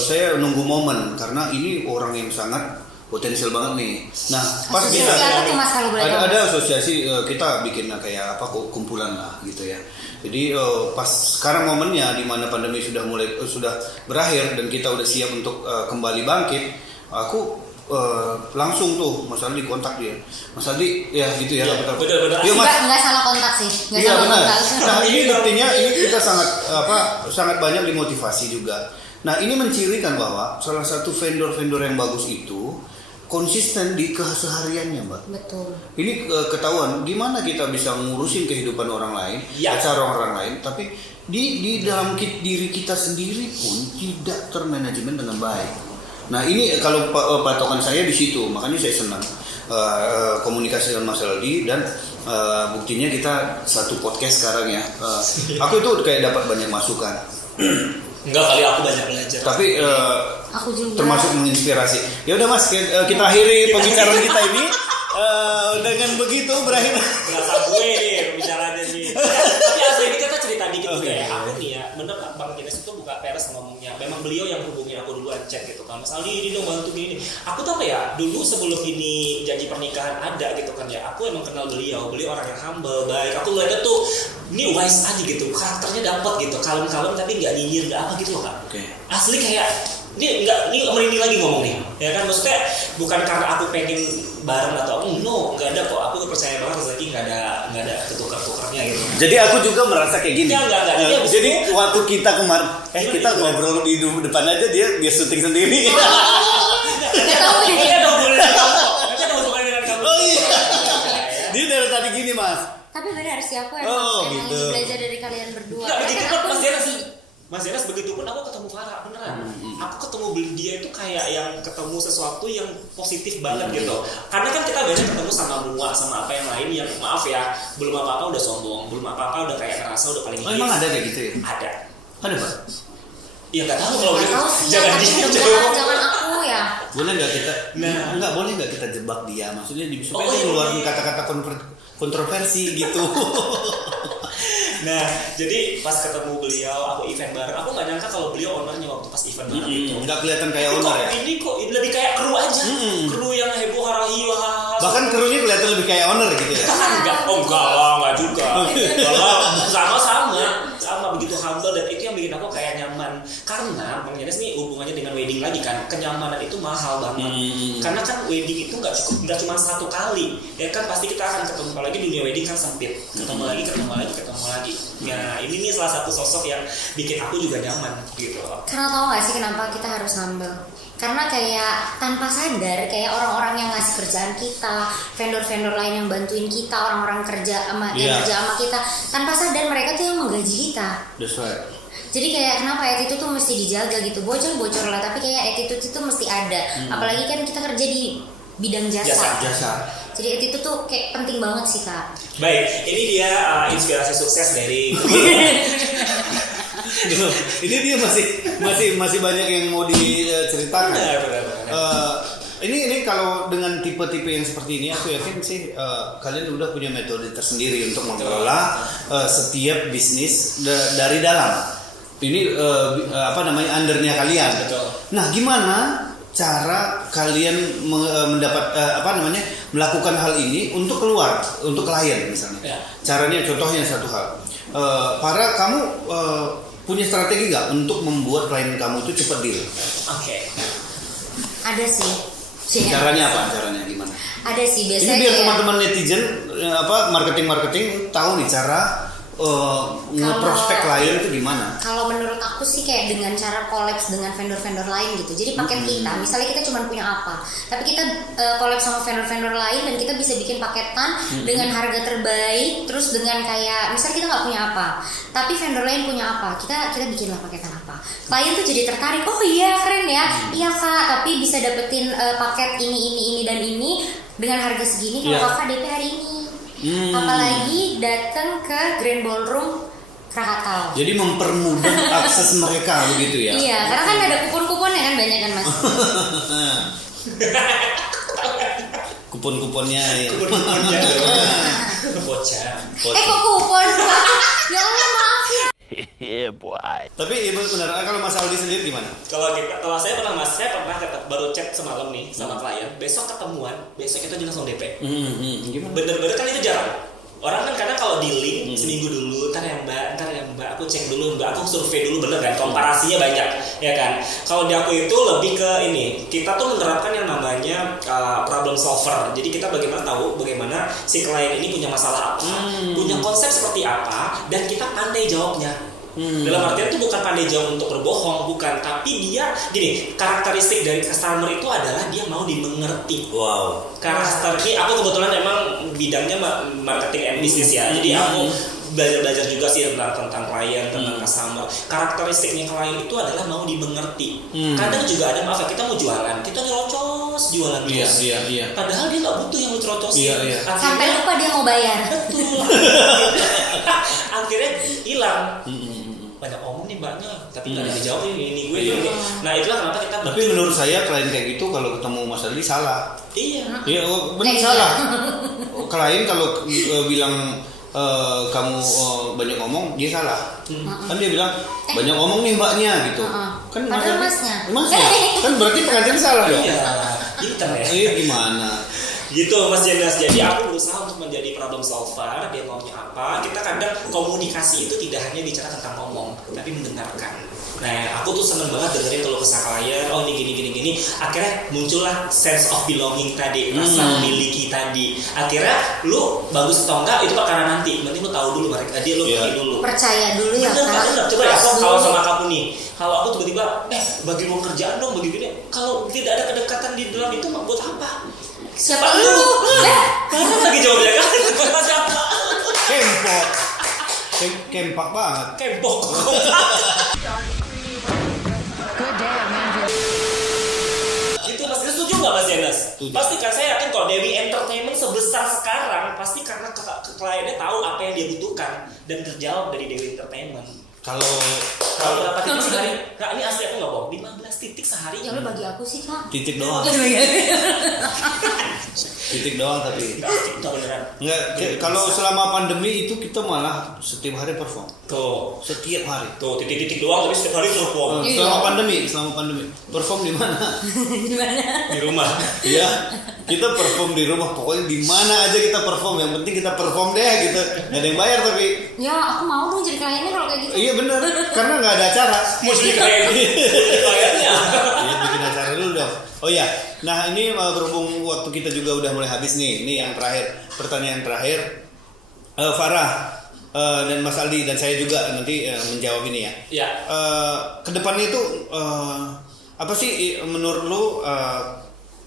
Saya nunggu momen karena ini orang yang sangat potensial banget nih. Nah, pas Asosiasi kita apa tuh Mas kalau boleh tahu? ada asosiasi kita bikin kayak kumpulan lah gitu ya. Jadi pas sekarang momennya di mana pandemi sudah berakhir dan kita udah siap untuk kembali bangkit, aku langsung tuh Mas Aldi kontak dia. Mas Aldi ya gitu ya. Bener-bener. Iya Mas. Nggak salah kontak sih, nggak Iya salah benar. kontak. Nah ini buktinya ini kita sangat banyak dimotivasi juga. Nah ini mencirikan bahwa salah satu vendor-vendor yang bagus itu konsisten di kesehariannya, Mbak. Betul. Ini ketahuan gimana kita bisa ngurusin kehidupan orang lain, acara orang lain, tapi di dalam diri kita sendiri pun tidak termanajemen dengan baik. Nah ini kalau patokan saya di situ, makanya saya senang komunikasi dengan Mas Aldi dan buktinya kita satu podcast sekarang ya. Aku itu kayak dapat banyak masukan. Enggak kali, aku banyak belajar. Tapi Aku juga. termasuk menginspirasi. Ya udah Mas, kita akhiri pembicaraan kita ini dengan begitu berakhir. Berasa gue nih pembicaranya nih. Tapi asli ini kita cerita dikit juga ya. Aku nih ya, bener Bang Jenes itu buka peres ngomongnya. Memang beliau yang hubungi aku duluan, chat gitu kan. Mas Aldi ini dong bantu ini. Aku tuh apa ya, dulu sebelum ini janji pernikahan ada gitu kan ya. Aku emang kenal beliau orang yang humble, baik. Aku lihatnya tuh ini wise aja gitu, karakternya dapet gitu, kalem-kalem tapi nggak nyinyir, nggak apa gitu loh kan. Asli kayak ini merinding lagi ngomong nih, ya kan, maksudnya bukan karena aku pengen bareng atau nggak ada kok, aku percaya banget rezeki nggak ada ketukar-tukarnya gitu. Jadi aku juga merasa kayak gini. Enggak. Jadi waktu kita kemarin, kita ngobrol di depan aja dia syuting sendiri. Nanti ada hubungan dengan kamu. Oh iya. Dia dari tadi gini Mas. Tapi benar sih, aku emang gitu. belajar dari kalian berdua. Nggak, begitu Kan pun aku Mas Jenas begitu pun aku ketemu Farah beneran. Aku ketemu dia itu kayak yang ketemu sesuatu yang positif banget gitu. Karena kan kita biasa ketemu sama Mua sama apa yang lain yang maaf ya, belum apa-apa udah sombong, belum apa-apa udah kayak ngerasa udah paling Oh emang ada kayak gitu ya? Ada Pak? Ya nggak tahu kalau nggak begitu. tahu sih, Jangan tapi dia jangan aku ya. Boleh nggak kita? Boleh nggak kita jebak dia? Maksudnya supaya dia iya. ngeluarin kata-kata kontroversi gitu. Nah, jadi pas ketemu beliau, aku event bareng. Aku nggak nyangka kalau beliau ownernya waktu pas event bareng itu. Nggak kelihatan kayak owner ya? Ini kok lebih kayak kru aja. Kru yang heboh harahi. Bahkan krunya kelihatan lebih kayak owner gitu ya? Enggak lah, enggak juga. Sama begitu humble, dan itu yang bikin aku kayak nyaman. Karena Bang Jenes nih hubungannya dengan wedding lagi kan, kenyamanan itu mahal banget. Karena kan wedding itu nggak cuma satu kali, ya kan pasti kita akan ketemu, apalagi dunia wedding kan sempit, ketemu lagi. Ya ini nih salah satu sosok yang bikin aku juga nyaman gitu. Karena tau gak sih kenapa kita harus humble? Karena kayak tanpa sadar kayak orang-orang yang ngasih kerjaan kita, vendor-vendor lain yang bantuin kita, orang-orang kerja sama yang kerja sama kita, tanpa sadar mereka tuh yang menggaji kita. That's right. Jadi kayak kenapa attitude tuh mesti dijaga gitu, bocor lah, tapi kayak attitude itu mesti ada. Apalagi kan kita kerja di bidang jasa. Jadi attitude tuh kayak penting banget sih Kak. Baik, ini dia inspirasi sukses dari Ini dia masih banyak yang mau diceritakan. Benar. Ini kalau dengan tipe-tipe yang seperti ini, aku yakin sih kalian udah punya metode tersendiri untuk mengelola setiap bisnis dari dalam. Ini undernya kalian. Betul. Nah, gimana cara kalian melakukan hal ini untuk keluar, untuk klien misalnya? Ya. Caranya, contohnya satu hal. Para kamu punya strategi nggak untuk membuat klien kamu itu cepat deal? Oke. Ada sih. Caranya apa? Caranya gimana? Ada sih biasanya. Ini biar kayak- teman-teman netizen marketing tahu nih cara ngeprospek klien itu gimana? Kalau menurut aku sih kayak dengan cara kolaps dengan vendor-vendor lain gitu. Jadi paket kita, misalnya kita cuma punya apa, tapi kita kolaps sama vendor-vendor lain dan kita bisa bikin paketan dengan harga terbaik. Terus dengan kayak, misalnya kita nggak punya apa, tapi vendor lain punya apa, kita bikinlah paketan apa. Klien tuh jadi tertarik. Oh iya keren ya, iya Kak. Tapi bisa dapetin paket ini dan ini dengan harga segini. Kalau Kakak DP hari ini. Apalagi datang ke Grand Ballroom Krakatau. Jadi mempermudah akses mereka begitu ya? Iya, karena kan ada kupon-kuponnya kan banyak kan Mas. Kupon-kuponnya ya. Bocah. Kok kupon? Ya Allah maaf ya. Tapi ibu benar, kalau Mas Aldi sendiri gimana? Kalau saya pernah baru chat semalam nih sama klien, besok ketemuan, besok kita langsung DP. Gimana? Bener-bener kan itu jarang. Orang kan karena kalau di link seminggu dulu, ntar yang Mbak, aku cek dulu, Mbak, aku survei dulu, bener kan? Komparasinya banyak, ya kan? Kalau di aku itu lebih ke ini, kita tuh menerapkan yang namanya problem solver. Jadi kita bagaimana tahu bagaimana si klien ini punya masalah apa, punya konsep seperti apa, dan kita pandai jawabnya. Dalam artian itu bukan pandai jawab untuk berbohong, bukan, tapi dia gini, karakteristik dari customer itu adalah dia mau dimengerti. Wow. Karakteristik, aku kebetulan emang bidangnya marketing and business ya, jadi aku belajar juga sih tentang klien, tentang customer. Karakteristiknya klien itu adalah mau dimengerti. Kadang juga ada, maaf ya, kita mau jualan, kita nyerocos jualan terus. Iya. Padahal dia nggak butuh yang lucu-rocosin. Iya. Sampai lupa dia mau bayar. Betul. Akhirnya hilang. Banyak omong nih mbaknya, tapi nggak ada dijawab ini gue ini. Nah itulah kenapa kita. Tapi menurut saya klien kayak gitu kalau ketemu Mas Aldi salah. Iya. Iya, benar salah. Klien kalau bilang kamu banyak ngomong, dia salah. Kan dia bilang banyak ngomong nih mbaknya gitu. Kan Padahal masnya. Kan berarti pengantin salah dong. Iya. Pinter ya. Iya gimana? Gitu Mas Jenas. Jadi aku berusaha untuk menjadi problem solver. Dia maunya apa? Kita kadang komunikasi itu tidak hanya bicara tentang ngomong, tapi mendengarkan. Nah, aku tuh seneng banget dengerin kalau kesah klien. Oh ini gini. Akhirnya muncullah sense of belonging tadi, rasa memiliki tadi. Akhirnya lu bagus atau enggak itu perkara nanti. Mending lu tahu dulu mereka. Dia lu pilih dulu. Percaya dulu ya Kak. Bener. Coba ya, kalau sama kamu nih. Kalau aku tiba-tiba, bagi ruang kerjaan dong, bagi gini. Kalau tidak ada kedekatan di dalam itu, buat apa? Siapa lu? Mana lagi jawabnya kan? Kata siapa? Kempak banget. Kempok. Gitu Mas, setuju nggak Mas Jenas? Pasti kan saya yakin kalau Dewi Entertainment sebesar sekarang pasti karena kliennya tahu apa yang dia butuhkan dan terjawab dari Dewi Entertainment. Kalau berapa titik sehari? Kak, ini asli aku nggak bohong. 15 titik sehari. Ya lu bagi aku sih Kak. titik doang. Titik doang tapi. Itu beneran. Enggak, kalau selama pandemi itu kita malah setiap hari perform. Tuh. Setiap hari. Tuh, titik-titik doang tapi setiap hari perform. Selama pandemi. Perform di mana? Di rumah. Iya. Kita perform di rumah, pokoknya di mana aja kita perform, yang penting kita perform deh gitu. Gak ada yang bayar tapi. Ya aku mau dong jadi kliennya kalau kayak gitu. Iya benar, karena nggak ada acara. Mesti kayak kliennya. Iya bikin acara dulu dong. Oh iya, nah ini berhubung waktu kita juga udah mulai habis nih. Ini yang terakhir, pertanyaan terakhir. Farah dan Mas Aldi dan saya juga nanti menjawab ini ya. Iya. Kedepannya itu apa sih menurut lu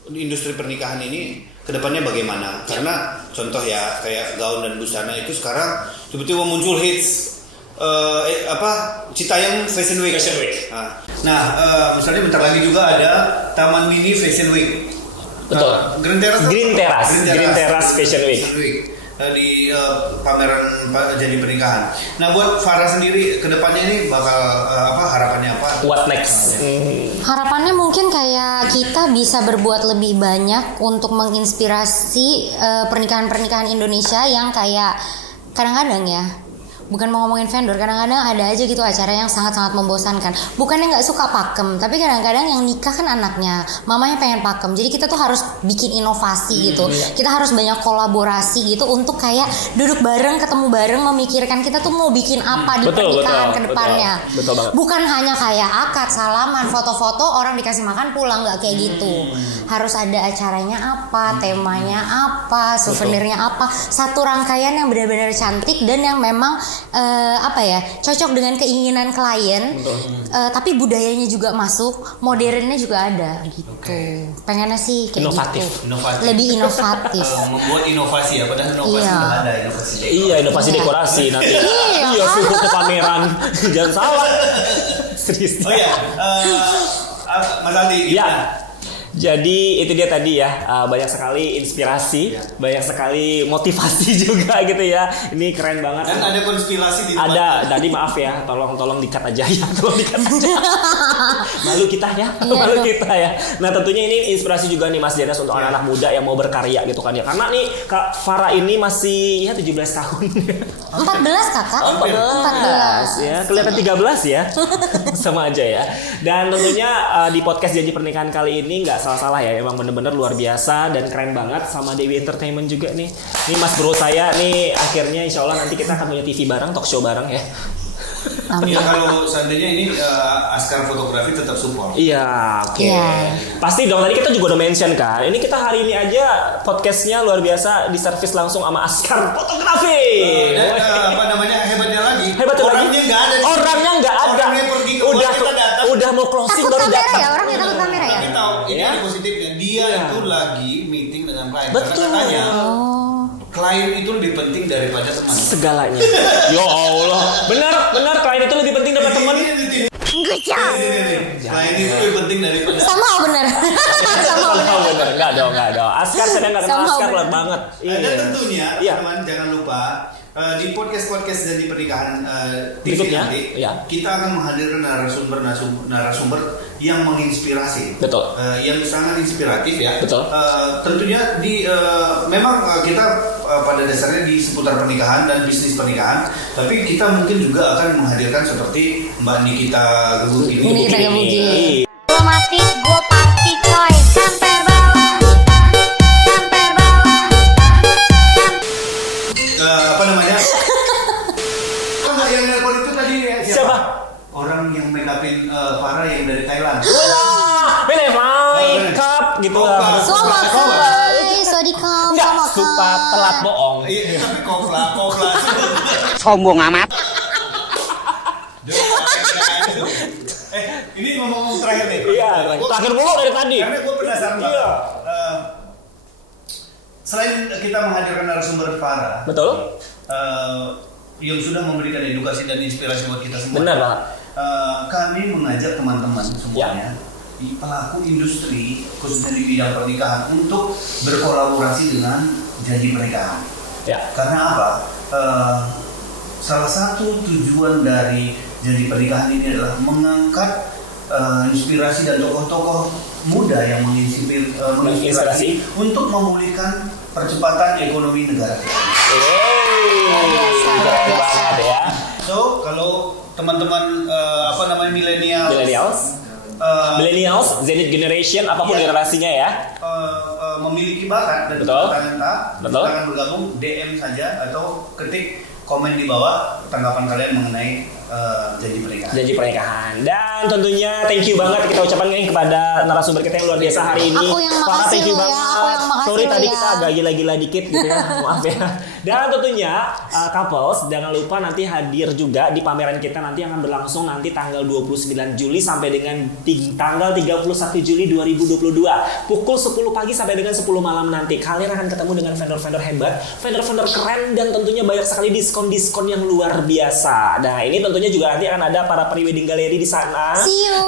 industri pernikahan ini kedepannya bagaimana? Karena contoh ya kayak gaun dan busana itu sekarang tiba-tiba muncul hits Citayam Fashion Week. Nah, misalnya bentar lagi juga ada Taman Mini Fashion Week. Betul. Green Terrace Fashion Week. Di pameran janji pernikahan. Nah, buat Farah sendiri kedepannya ini bakal harapannya apa? What next? Harapannya mungkin kayak kita bisa berbuat lebih banyak untuk menginspirasi pernikahan-pernikahan Indonesia yang kayak kadang-kadang ya, bukan mau ngomongin vendor, kadang-kadang ada aja gitu acara yang sangat-sangat membosankan. Bukannya nggak suka pakem, tapi kadang-kadang yang nikah kan anaknya, mamanya pengen pakem. Jadi kita tuh harus bikin inovasi gitu. Kita harus banyak kolaborasi gitu untuk kayak duduk bareng, ketemu bareng, memikirkan kita tuh mau bikin apa di pernikahan ke depannya. Betul banget. Bukan hanya kayak akad, salaman, foto-foto, orang dikasih makan pulang, nggak kayak gitu. Harus ada acaranya apa, temanya apa, souvenirnya apa, satu rangkaian yang benar-benar cantik dan yang memang cocok dengan keinginan klien, tapi budayanya juga masuk, modernnya juga ada gitu. Pengennya sih kayak Inovatif. gitu. Lebih inovatif. Membuat inovasi ya, padahal inovasi Iya. udah ada inovasi. Iya, inovasi dekorasi nanti. Iya, suruh ke pameran. Jangan salah. Serius. Oh iya, Mas Aldi. Ya. Jadi itu dia tadi ya, banyak sekali inspirasi, banyak sekali motivasi juga gitu ya. Ini keren banget. Dan ada konspirasi di depan. Ada, tadi maaf ya, tolong dikat aja ya, tolong dikat aja. Malu kita ya, malu kita ya. Nah tentunya ini inspirasi juga nih Mas Jenas untuk anak-anak muda yang mau berkarya gitu kan ya. Karena nih Kak Farah ini masih ya 17 tahun. 14 kakak? 14 ya, kelihatan 13 ya. Sama aja ya. Dan tentunya di podcast Janji Pernikahan kali ini nggak salah-salah ya, emang bener-bener luar biasa dan keren banget sama Dewi Entertainment juga nih. Nih Mas Bro saya nih akhirnya insya Allah nanti kita akan punya TV bareng, talk show bareng ya. Ya kalau seandainya ini Askar Fotografi tetap support. Iya, oke. Iya. Pasti dong, tadi kita juga udah mention kan. Ini kita hari ini aja podcastnya luar biasa diservis langsung sama Askar Fotografi. Dan apa namanya hebatnya lagi? Hebatnya orangnya lagi. nggak ada. Orangnya nggak ada. Orangnya pergi ke udah kita datang. udah mau closing Takut baru kamera datang. ya, orangnya takut kamera ya. Tapi tahu ini Ya. ada positifnya. Dia Ya. itu lagi meeting dengan klien. Betul. Karena katanya Oh. klien itu lebih penting daripada teman. Segalanya. Ya Allah. Benar, klien itu lebih penting daripada teman. Good job. Klien itu lebih penting daripada. Sama bener. Sama bener. Bener. Enggak dong. Askar saya enggak kenal Sama Askar bener. kuat banget. Dan tentunya Iya. teman-teman jangan lupa di podcast dan di pernikahan TV Berikutnya, nanti iya. kita akan menghadirkan narasumber yang menginspirasi, Betul. yang sangat inspiratif ya. Betul. Tentunya memang kita pada dasarnya di seputar pernikahan dan bisnis pernikahan, tapi kita mungkin juga akan menghadirkan seperti Mbak Nikita Gebuki ini. Nikita Gebuki. Gua mati, gua pasti coy. Sampai bawah. Sampai bawah. Apa namanya? Yang nelpon itu tadi Siapa? Orang yang make upin Farah yang dari Thailand. Wah, pilih make up gitu lah. Sama kai, sodikam, Enggak, sama suka telat bohong. Iya, tapi kopla. Sombong amat. Ini ngomong terakhir nih. Iya, terakhir mulu dari tadi. Karena gue penasaran banget. Iya. Selain kita menghadirkan narasumber Farah, Betul? yang sudah memberikan edukasi dan inspirasi buat kita semua. Benar banget. Kami mengajak teman-teman semuanya, pelaku industri khususnya di bidang pernikahan untuk berkolaborasi dengan janji pernikahan. Ya. Karena apa? Salah satu tujuan dari janji pernikahan ini adalah mengangkat inspirasi dan tokoh-tokoh muda yang menginspirasi untuk memulihkan percepatan ekonomi negara kita. Keren banget ya. So, kalau teman-teman Millennials, Zenith Generation, apapun Iya. generasinya ya. memiliki bakat dan Betul. talenta, Betul. silakan bergabung, DM saja atau ketik komen di bawah tanggapan kalian mengenai janji pernikahan. Janji pernikahan. Dan tentunya thank you banget kita ucapkan nih kepada narasumber kita yang luar biasa hari ini. Aku yang makasih Farah, thank you lu ya, banget. aku yang makasih Sorry lu tadi ya. kita agak gila-gila dikit gitu ya. Maaf ya. Dan tentunya couples jangan lupa nanti hadir juga di pameran kita nanti yang akan berlangsung nanti tanggal 29 Juli sampai dengan tanggal 31 Juli 2022. Pukul 10 pagi sampai dengan 10 malam nanti. Kalian akan ketemu dengan vendor-vendor hebat, vendor-vendor keren dan tentunya banyak sekali diskon-diskon yang luar biasa. Nah, ini tentunya juga nanti akan ada para pre-wedding galeri di sana. See you.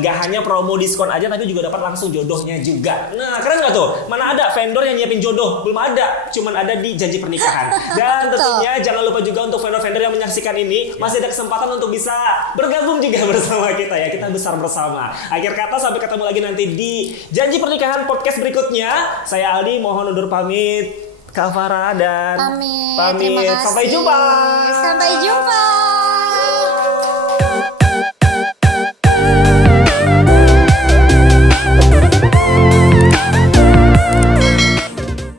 Nggak hanya promo diskon aja tapi juga dapat langsung jodohnya juga. Nah, keren nggak tuh? Mana ada vendor yang nyiapin jodoh? Belum ada, cuman ada di janji pernikahan. Dan tentunya jangan lupa juga untuk vendor-vendor yang menyaksikan ini masih ada kesempatan untuk bisa bergabung juga bersama kita ya. Kita besar bersama. Akhir kata sampai ketemu lagi nanti di janji pernikahan podcast berikutnya. Saya Aldi mohon undur pamit. Kak Farah dan Pamit. Terima kasih. Sampai jumpa. Sampai jumpa.